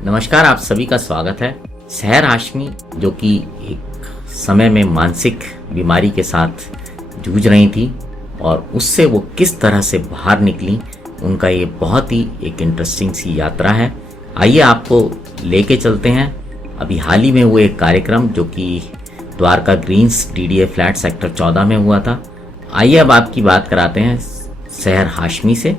नमस्कार, आप सभी का स्वागत है। सहर हाशमी जो कि एक समय में मानसिक बीमारी के साथ जूझ रही थी और उससे वो किस तरह से बाहर निकली, उनका ये बहुत ही एक इंटरेस्टिंग सी यात्रा है। आइए आपको लेके चलते हैं। अभी हाल ही में हुए एक कार्यक्रम जो कि Dwarka Greens DDA flat sector 14 में हुआ था। आइए अब आपकी बात कराते हैं सहर हाशमी से।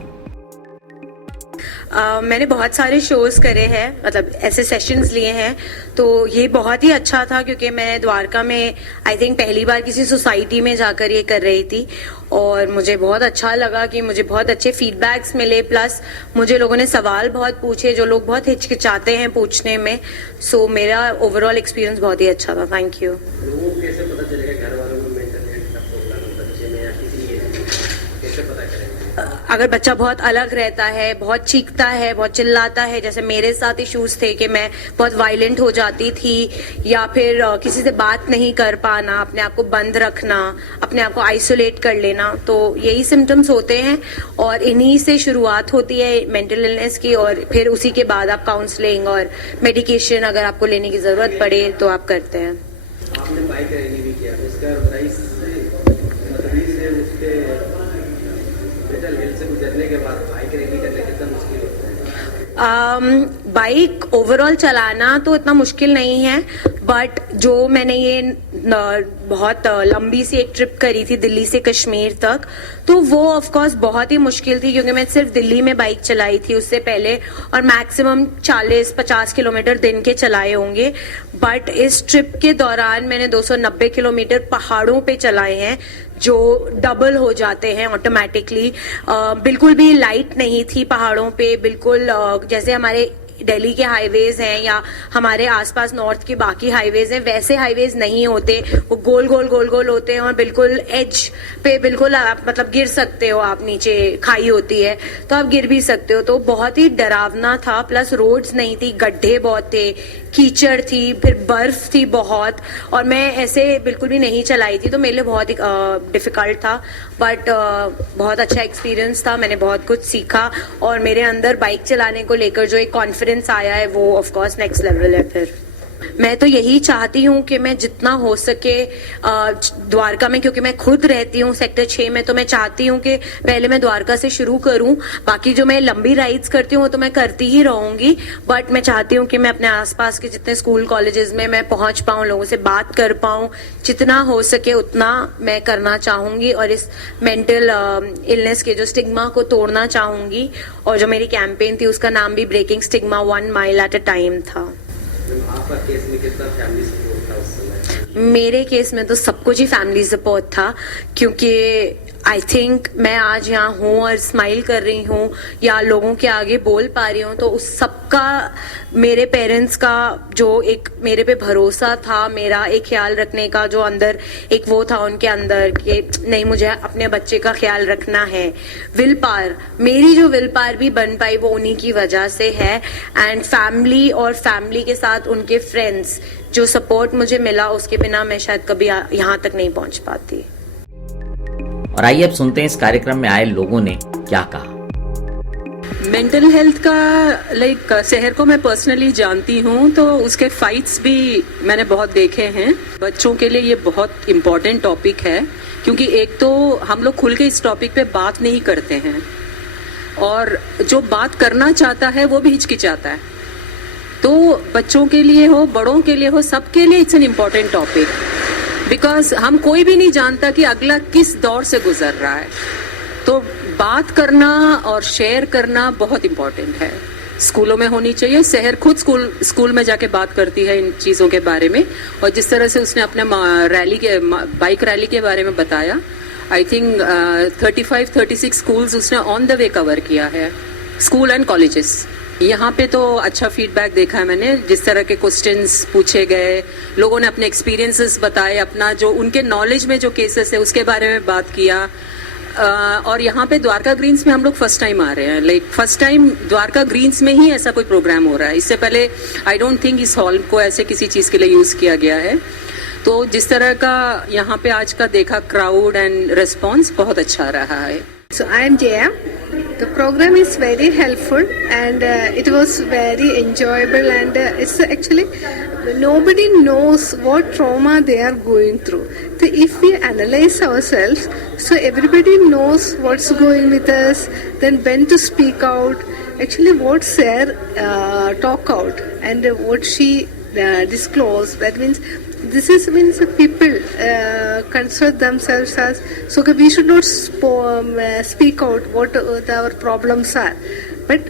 मैंने बहुत सारे शोज करे हैं, मतलब ऐसे सेशंस लिए हैं, तो ये बहुत ही अच्छा था क्योंकि मैं द्वारका में आई थिंक पहली बार किसी सोसाइटी में जाकर ये कर रही थी और मुझे बहुत अच्छा लगा कि मुझे बहुत अच्छे फीडबैक्स मिले। प्लस मुझे लोगों ने सवाल बहुत पूछे जो लोग बहुत हिचकिचाते हैं पूछने में। सो मेरा ओवरऑल एक्सपीरियंस बहुत ही अच्छा था। Thank you. कैसे पता चलेगा घर वालों को मेंटल हेल्थ का प्रॉब्लम बच्चे में या किसी के कैसे पता करेंगे? अगर बच्चा बहुत अलग रहता है, बहुत चीखता है, बहुत चिल्लाता है, जैसे मेरे साथ इश्यूज थे कि मैं बहुत वायलेंट हो जाती थी, या फिर किसी से बात नहीं कर पाना, अपने आप को बंद रखना, अपने आप को आइसोलेट कर लेना, तो यही सिम्टम्स होते हैं और इन्हीं से शुरुआत होती है मेंटल इलनेस की। और फिर उसी के बाद आप काउंसलिंग और मेडिकेशन अगर आपको लेने की जरूरत पड़े तो आप करते हैं। आपने बाइक रैली भी किया, उसका प्राइस से उसके मेंटल हेल्थ से गुजरने के बाद बाइक रैली करना कितना मुश्किल होता है? बाइक ओवरऑल चलाना तो इतना मुश्किल नहीं है, बट जो मैंने ये बहुत लंबी सी एक ट्रिप करी थी दिल्ली से कश्मीर तक, तो वो ऑफ कोर्स बहुत ही मुश्किल थी क्योंकि मैं सिर्फ दिल्ली में बाइक चलाई थी उससे पहले, और मैक्सिमम 40-50 किलोमीटर दिन के चलाए होंगे। बट इस ट्रिप के दौरान मैंने 290 किलोमीटर पहाड़ों पे चलाए हैं जो डबल हो जाते हैं ऑटोमेटिकली। बिल्कुल भी लाइट नहीं थी पहाड़ों पे, बिल्कुल जैसे हमारे दिल्ली के हाईवेज हैं या हमारे आसपास नॉर्थ के बाकी हाईवेज हैं वैसे हाईवेज नहीं होते। वो गोल गोल गोल गोल होते हैं और बिल्कुल एज पे बिल्कुल आप मतलब गिर सकते हो, आप नीचे खाई होती है तो आप गिर भी सकते हो। तो बहुत ही डरावना था। प्लस रोड्स नहीं थी, गड्ढे बहुत थे, कीचड़ थी, फिर बर्फ थी बहुत, और मैं ऐसे बिल्कुल भी नहीं चलाई थी तो मेरे लिए बहुत ही डिफिकल्ट था। बट बहुत अच्छा एक्सपीरियंस था, मैंने बहुत कुछ सीखा और मेरे अंदर बाइक चलाने को लेकर जो एक कॉन्फिडेंस आया है वो ऑफ कोर्स नेक्स्ट लेवल है। फिर मैं तो यही चाहती हूँ कि मैं जितना हो सके द्वारका में, क्योंकि मैं खुद रहती हूँ सेक्टर 6 में, तो मैं चाहती हूँ कि पहले मैं द्वारका से शुरू करूँ। बाकी जो मैं लंबी राइड्स करती हूँ वो तो मैं करती ही रहूंगी, बट मैं चाहती हूँ कि मैं अपने आसपास के जितने स्कूल कॉलेजेस में मैं पहुंच पाऊँ, लोगों से बात कर पाऊँ, जितना हो सके उतना मैं करना चाहूंगी और इस मेंटल इलनेस के जो स्टिग्मा को तोड़ना चाहूंगी। और जो मेरी कैंपेन थी उसका नाम भी breaking stigma 1 mile at a time था। आपका केस में कितना फैमिली सपोर्ट था उस समय? मेरे केस में तो सब कुछ ही फैमिली सपोर्ट था, क्योंकि आई थिंक मैं आज यहाँ हूँ और स्माइल कर रही हूँ या लोगों के आगे बोल पा रही हूँ तो उस सबका, मेरे पेरेंट्स का जो एक मेरे पे भरोसा था, मेरा एक ख्याल रखने का जो अंदर एक वो था उनके अंदर कि नहीं मुझे अपने बच्चे का ख्याल रखना है। विल पावर, मेरी जो विल पावर भी बन पाई वो उन्हीं की वजह से है। एंड फैमिली और फैमिली के साथ उनके फ्रेंड्स जो सपोर्ट मुझे मिला, उसके बिना मैं शायद कभी यहाँ तक नहीं पहुँच पाती। और आइए अब सुनते हैं इस कार्यक्रम में आए लोगों ने क्या कहा। मेंटल हेल्थ का लाइक शहर को मैं पर्सनली जानती हूँ, तो उसके फाइट्स भी मैंने बहुत देखे हैं। बच्चों के लिए ये बहुत इम्पोर्टेंट टॉपिक है क्योंकि एक तो हम लोग खुल के इस टॉपिक पे बात नहीं करते हैं और जो बात करना चाहता है वो भी हिचकिचाता है। तो बच्चों के लिए हो, बड़ों के लिए हो, सबके लिए it's an important topic, because हम कोई भी नहीं जानता कि अगला किस दौर से गुजर रहा है। तो बात करना और शेयर करना बहुत इम्पोर्टेंट है, स्कूलों में होनी चाहिए। शहर खुद स्कूल में जाके बात करती है इन चीज़ों के बारे में। और जिस तरह से उसने अपने बाइक रैली के बारे में बताया, आई थिंक 35-36 स्कूल्स उसने ऑन द वे कवर किया है, स्कूल एंड कॉलेजेस। यहाँ पे तो अच्छा फीडबैक देखा है मैंने, जिस तरह के क्वेश्चंस पूछे गए, लोगों ने अपने एक्सपीरियंसेस बताए, अपना जो उनके नॉलेज में जो केसेस है उसके बारे में बात किया। और यहाँ पे द्वारका ग्रीन्स में हम लोग फर्स्ट टाइम आ रहे हैं, like first time Dwarka Greens में ही ऐसा कोई प्रोग्राम हो रहा है। इससे पहले आई डोंट थिंक इस हॉल को ऐसे किसी चीज़ के लिए यूज़ किया गया है। तो जिस तरह का यहाँ पे आज का देखा क्राउड एंड रिस्पॉन्स बहुत अच्छा रहा है। So I am Jaya. The program is very helpful and it was very enjoyable and it's actually nobody knows what trauma they are going through. So if we analyze ourselves, so everybody knows what's going with us, then when to speak out, actually what Sarah talk out and what she disclose. That means means people consider themselves as so we should not speak out what our problems are, but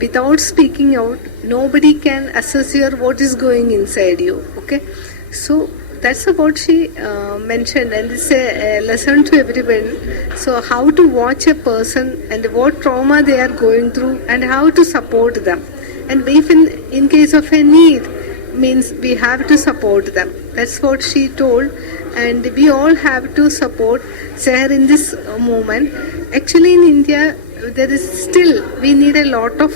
without speaking out nobody can assess your what is going inside you. Okay, so that's what she mentioned and it's a lesson to everyone. So how to watch a person and what trauma they are going through and how to support them, and if in case of a need means we have to support them. That's what she told, and we all have to support Seher in this moment. Actually in India there is still we need a lot of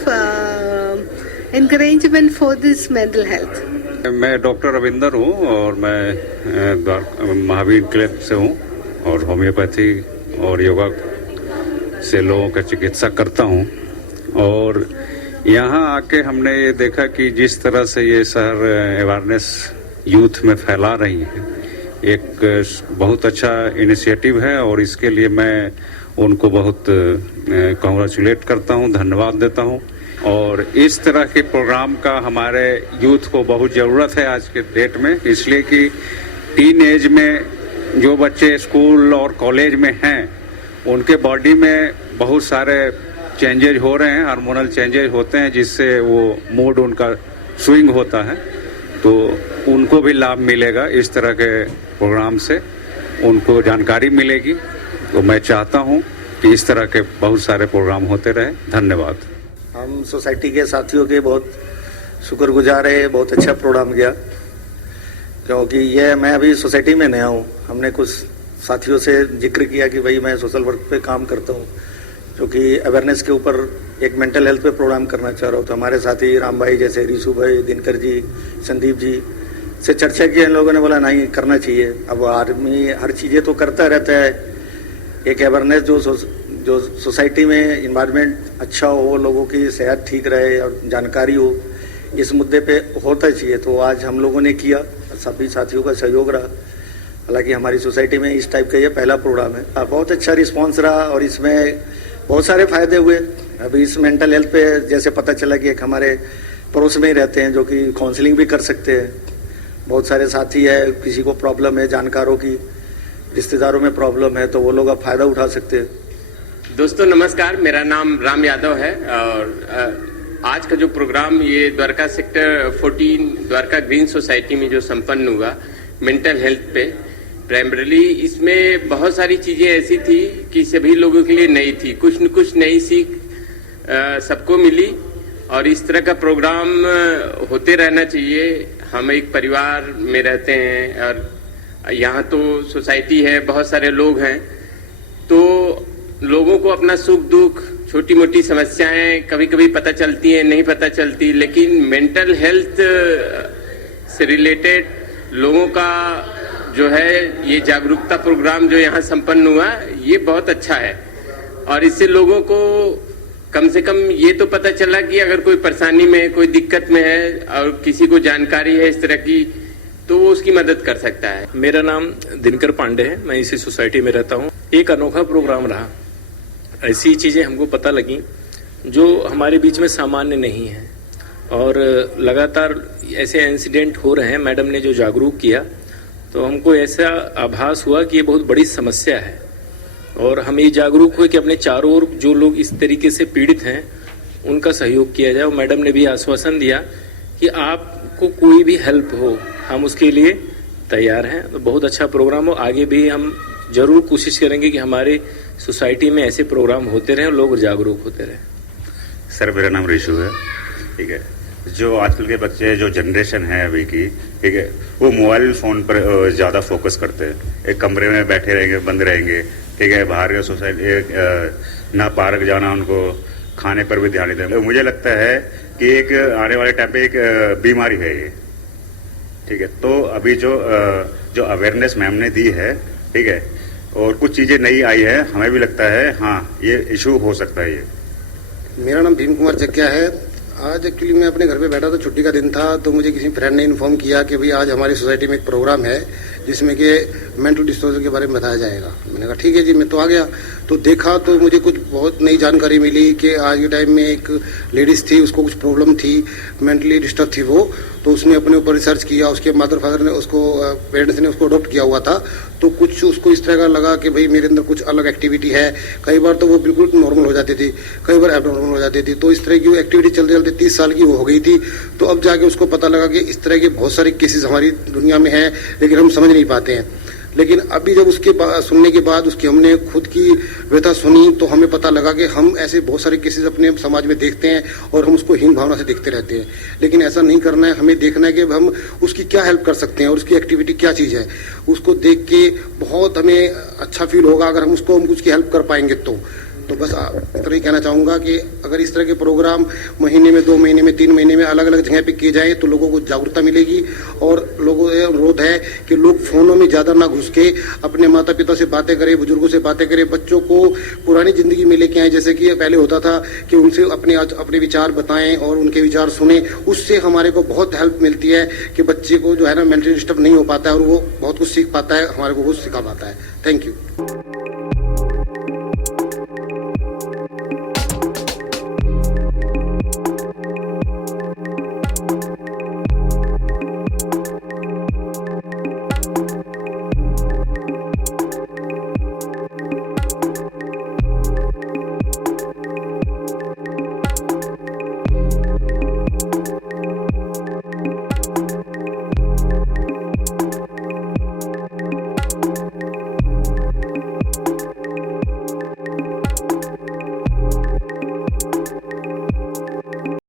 encouragement for this mental health. मैं doctor Ravinder हूँ और मैं Mahavir clinic से हूँ और homeopathy और योगा से लोगों का चिकित्सा करता हूँ। और यहाँ आके हमने ये देखा कि जिस तरह से ये शहर अवेयरनेस यूथ में फैला रही है, एक बहुत अच्छा इनिशिएटिव है और इसके लिए मैं उनको बहुत कॉन्ग्रेचुलेट करता हूँ, धन्यवाद देता हूँ। और इस तरह के प्रोग्राम का हमारे यूथ को बहुत ज़रूरत है आज के डेट में, इसलिए कि टीन एज में जो बच्चे स्कूल और कॉलेज में हैं उनके बॉडी में बहुत सारे चेंजेज हो रहे हैं, हार्मोनल चेंजेज होते हैं जिससे वो मूड उनका स्विंग होता है, तो उनको भी लाभ मिलेगा इस तरह के प्रोग्राम से, उनको जानकारी मिलेगी। तो मैं चाहता हूँ कि इस तरह के बहुत सारे प्रोग्राम होते रहे। धन्यवाद। हम सोसाइटी के साथियों के बहुत शुक्रगुजार है, बहुत अच्छा प्रोग्राम किया, क्योंकि ये मैं अभी सोसाइटी में नया हूँ। हमने कुछ साथियों से जिक्र किया कि भाई मैं सोशल वर्क पे काम करता हूँ, जो कि अवेयरनेस के ऊपर एक मेंटल हेल्थ पे प्रोग्राम करना चाह रहा हूँ। तो हमारे साथी राम भाई जैसे रीशु भाई, दिनकर जी, संदीप जी से चर्चा की, इन लोगों ने बोला नहीं करना चाहिए। अब आदमी हर चीज़ें तो करता रहता है, एक अवेयरनेस जो सोसाइटी में इन्वायरमेंट अच्छा हो, लोगों की सेहत ठीक रहे और जानकारी हो, इस मुद्दे पे होता चाहिए। तो आज हम लोगों ने किया, सभी साथियों का सहयोग रहा। हालांकि हमारी सोसाइटी में इस टाइप का ये पहला प्रोग्राम है, बहुत अच्छा रिस्पांस रहा और इसमें बहुत सारे फायदे हुए। अभी इस मेंटल हेल्थ पे जैसे पता चला कि एक हमारे पड़ोस में ही रहते हैं जो कि काउंसलिंग भी कर सकते हैं। बहुत सारे साथी है, किसी को प्रॉब्लम है, जानकारों की, रिश्तेदारों में प्रॉब्लम है, तो वो लोग अब फायदा उठा सकते हैं। दोस्तों नमस्कार, मेरा नाम राम यादव है और आज का जो प्रोग्राम ये Dwarka sector 14 Dwarka green society में जो संपन्न हुआ मेंटल हेल्थ पे, प्राइमरीली इसमें बहुत सारी चीजें ऐसी थी कि सभी लोगों के लिए नई थी, कुछ न कुछ नई सीख सबको मिली और इस तरह का प्रोग्राम होते रहना चाहिए। हम एक परिवार में रहते हैं और यहाँ तो सोसाइटी है, बहुत सारे लोग हैं, तो लोगों को अपना सुख दुख, छोटी मोटी समस्याएं कभी कभी पता चलती हैं, नहीं पता चलती, लेकिन मेंटल हेल्थ से रिलेटेड लोगों का जो है ये जागरूकता प्रोग्राम जो यहाँ संपन्न हुआ ये बहुत अच्छा है। और इससे लोगों को कम से कम ये तो पता चला कि अगर कोई परेशानी में है, कोई दिक्कत में है और किसी को जानकारी है इस तरह की, तो वो उसकी मदद कर सकता है। मेरा नाम दिनकर पांडे है, मैं इसी सोसाइटी में रहता हूँ। एक अनोखा प्रोग्राम रहा, ऐसी चीजें हमको पता लगी जो हमारे बीच में सामान्य नहीं है और लगातार ऐसे इंसिडेंट हो रहे हैं। मैडम ने जो जागरूक किया तो हमको ऐसा आभास हुआ कि ये बहुत बड़ी समस्या है और हम ये जागरूक हुए कि अपने चारों ओर जो लोग इस तरीके से पीड़ित हैं उनका सहयोग किया जाए। और मैडम ने भी आश्वासन दिया कि आपको कोई भी हेल्प हो हम उसके लिए तैयार हैं। तो बहुत अच्छा प्रोग्राम हो, आगे भी हम जरूर कोशिश करेंगे कि हमारे सोसाइटी में ऐसे प्रोग्राम होते रहें और लोग जागरूक होते रहें। सर मेरा नाम ऋषु है, ठीक है। जो आजकल के बच्चे जो जनरेशन है अभी की, ठीक है, वो मोबाइल फ़ोन पर ज़्यादा फोकस करते हैं, एक कमरे में बैठे रहेंगे, बंद रहेंगे, ठीक है, बाहर के सोसाइटी ना पार्क जाना, उनको खाने पर भी ध्यान नहीं देना। मुझे लगता है कि एक आने वाले टाइम पे एक बीमारी है ये, ठीक है। तो अभी जो अवेयरनेस मैम ने दी है, ठीक है, और कुछ चीजें नई आई है, हमें भी लगता है हाँ ये इशू हो सकता है। ये मेरा नाम भीम कुमार जग्या है। आज एक्चुअली मैं अपने घर पे बैठा था, छुट्टी का दिन था, तो मुझे किसी फ्रेंड ने इन्फॉर्म किया कि भाई आज हमारी सोसाइटी में एक प्रोग्राम है जिसमें कि मेंटल डिसऑर्डर के बारे में बताया जाएगा। मैंने कहा ठीक है जी, मैं तो आ गया। तो देखा तो मुझे कुछ बहुत नई जानकारी मिली कि आज के टाइम में एक लेडीज थी, उसको कुछ प्रॉब्लम थी, मेंटली डिस्टर्ब थी वो, तो उसने अपने ऊपर रिसर्च किया, उसके मदर फादर ने उसको, पेरेंट्स ने उसको अडॉप्ट किया हुआ था, तो कुछ उसको इस तरह का लगा कि भाई मेरे अंदर कुछ अलग एक्टिविटी है। कई बार तो वो बिल्कुल नॉर्मल हो जाती थी, कई बार एबनॉर्मल हो जाती थी। तो इस तरह की वो एक्टिविटी चलते चलते 30 साल की वो हो गई थी। तो अब जाके उसको पता लगा कि इस तरह के बहुत सारे केसेस हमारी दुनिया में हैं, लेकिन हम समझ नहीं पाते हैं। लेकिन अभी जब उसके सुनने के बाद उसकी हमने खुद की व्यथा सुनी, तो हमें पता लगा कि हम ऐसे बहुत सारे केसेस अपने समाज में देखते हैं और हम उसको हीन भावना से देखते रहते हैं। लेकिन ऐसा नहीं करना है, हमें देखना है कि हम उसकी क्या हेल्प कर सकते हैं और उसकी एक्टिविटी क्या चीज़ है। उसको देख के बहुत हमें अच्छा फील होगा अगर हम उसकी हेल्प कर पाएंगे। तो बस इतना ही कहना चाहूँगा कि अगर इस तरह के प्रोग्राम महीने में, 2 महीने में, 3 महीने में अलग अलग जगह पे किए जाए तो लोगों को जागरूकता मिलेगी। और लोगों से अनुरोध है कि लोग फोनों में ज़्यादा ना घुस के अपने माता पिता से बातें करें, बुजुर्गों से बातें करें, बच्चों को पुरानी जिंदगी में लेके आए, जैसे कि पहले होता था कि उनसे अपने विचार बताएं और उनके विचार सुने। उससे हमारे को बहुत हेल्प मिलती है कि बच्चे को जो है ना मेंटली डिस्टर्ब नहीं हो पाता है और वो बहुत कुछ सीख पाता है, हमारे को कुछ सिखा पाता है। Thank you.